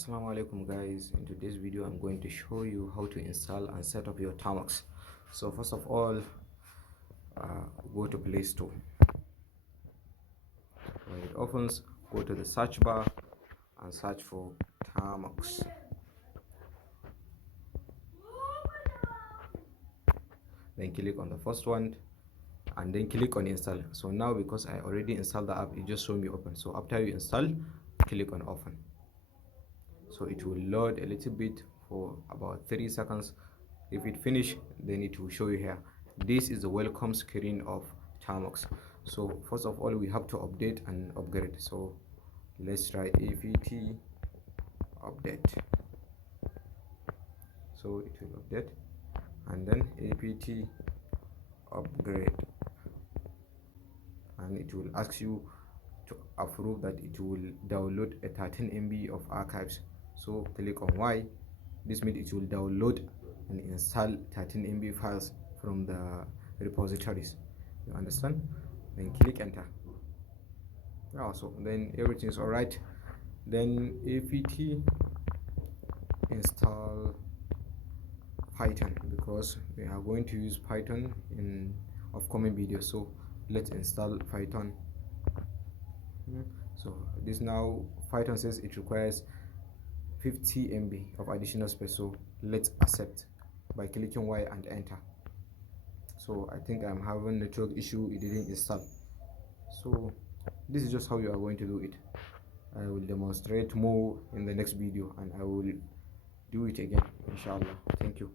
Assalamu alaikum guys. In today's video I'm going to show you how to install and set up your Termux. So first of all, go to Play Store. When it opens, go to the search bar and search for Termux. Then click on the first one and then click on install. So now because I already installed the app, it just showed me open. So after you install, click on open. So it will load a little bit for about 3 seconds. If it finish, then it will show you here. This is the welcome screen of Termux. So first of all, we have to update and upgrade. So let's try apt update. So it will update and then apt upgrade, and it will ask you to approve that it will download a 13 MB of archives. So click on Y. This means it will download and install 13 MB files from the repositories. You understand? Then click enter. So then everything is alright. Then apt install Python, because we are going to use Python in upcoming videos. So let's install Python. So this now Python says it requires 50 MB of additional space, so let's accept by clicking Y and enter. So I think I'm having a network issue, it didn't install. So this is just how you are going to do it. I will demonstrate more in the next video and I will do it again, inshallah. Thank you.